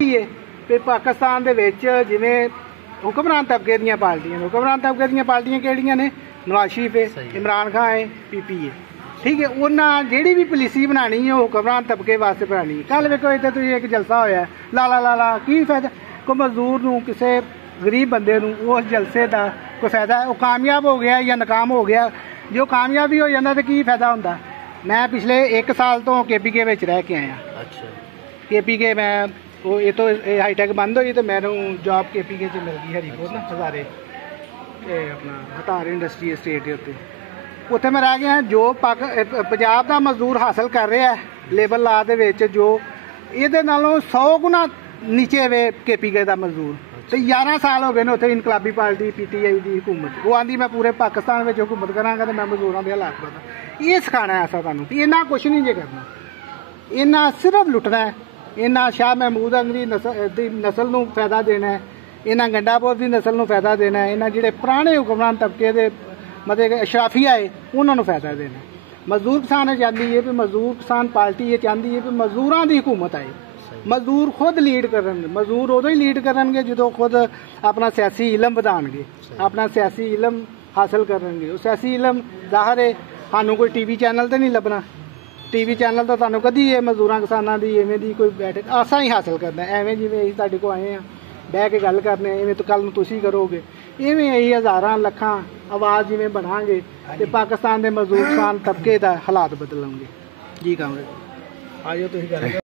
ਵੀ ਪਾਕਿਸਤਾਨ ਦੇ ਵਿੱਚ ਜਿਵੇਂ ਹੁਕਮਰਾਨ ਤਬਕੇ ਦੀਆਂ ਪਾਰਟੀਆਂ ਕਿਹੜੀਆਂ ਨੇ? ਨਵਾਜ਼ ਸ਼ਰੀਫ ਹੈ, ਇਮਰਾਨ ਖਾਨ है, PPA, ठीक है। उन्हें ਜਿਹੜੀ ਵੀ ਪਾਲਿਸੀ ਬਣਾਣੀ ਹੈ ਉਹ ਹੁਕਮਰਾਨ ਤਬਕੇ ਵਾਸਤੇ ਬਣਾਣੀ ਹੈ। ਕੱਲ ਵੇਖੋ ਇੱਥੇ ਤੁਸੀਂ ਇੱਕ ਜਲਸਾ ਹੋਇਆ ਲਾ ਕੀ ਫਾਇਦਾ? ਕੋਈ ਮਜ਼ਦੂਰ ਨੂੰ, ਕਿਸੇ ਗਰੀਬ ਬੰਦੇ ਨੂੰ ਉਸ ਜਲਸੇ ਦਾ ਕੋਈ ਫਾਇਦਾ? ਉਹ ਕਾਮਯਾਬ ਹੋ ਗਿਆ ਜਾਂ ਨਾਕਾਮ ਹੋ ਗਿਆ? ਜੋ ਕਾਮਯਾਬ ਵੀ ਹੋ ਜਾਂਦਾ ਤਾਂ ਕੀ ਫਾਇਦਾ ਹੁੰਦਾ? ਮੈਂ ਪਿਛਲੇ 1 ਸਾਲ ਤੋਂ KPK ਵਿੱਚ ਰਹਿ ਕੇ ਆਇਆ। ਅੱਛਾ। KPK ਮੈਂ ਉਹ ਇਹ ਤੋਂ ਹਾਈਟੈਕ ਬੰਦ ਹੋਈ तो मैंने जॉब KPK च मिल गई हरीपुर ना हज़ारे अपना हतार इंडस्ट्री एस्टेट के उत्ते उत्थे मैं रह गया। जो पंजाब का मजदूर हासिल कर रहा है लेबर ला दे विच जो ये नालों 100 गुना नीचे वे KPK का मजदूर। तो 11 साल हो गए ने उत्थे इनकलाबी पार्टी PTI की हुकूमत। वो आंदी मैं पूरे पाकिस्तान में हुकूमत करांगा तो मैं मजदूरों के हालात पता ये सिखाना है ऐसा तुहानूं कि इन्ना कुछ नहीं जे करना, इन्ना सिर्फ लुटना है। इन्ना शाह महमूद अंगरी नस्ल नूं फायदा देना है, इन्ना गंडापुर की नस्ल नूं फायदा देना है, इन्ना जिहड़े पुराने हुक्मरान तबके दे मतलब अशराफिया है उन्होंने फायदा देना है। मजदूर किसान चाहती है भी मजदूर किसान पार्टी ये चाहती है भी मजदूरों की हुकूमत आए, मजदूर खुद लीड करनगे। मजदूर उदों ही लीड करनगे जो खुद अपना सियासी इलम वधाणगे, अपना सियासी इलम हासिल करनगे। वो सियासी इलम जाहिर है सानूं कोई TV चैनल तो नहीं लभना, TV चैनल तो तुहानूं कदी ये मजदूरां किसानां दी इवें दी कोई बैठक असां ही हासिल करना। एवें जिवें असीं तुहाडे कोल आए हैं बह के गल करने इवें तो कल नूं तुसीं करोगे, इवें असीं हज़ारां लखां आवाज़ जिवें बनांगे ते पाकिस्तान दे मजदूर किसान तबके दा हालात बदलणगे। जी कामरेड आ जाओ तुसीं गल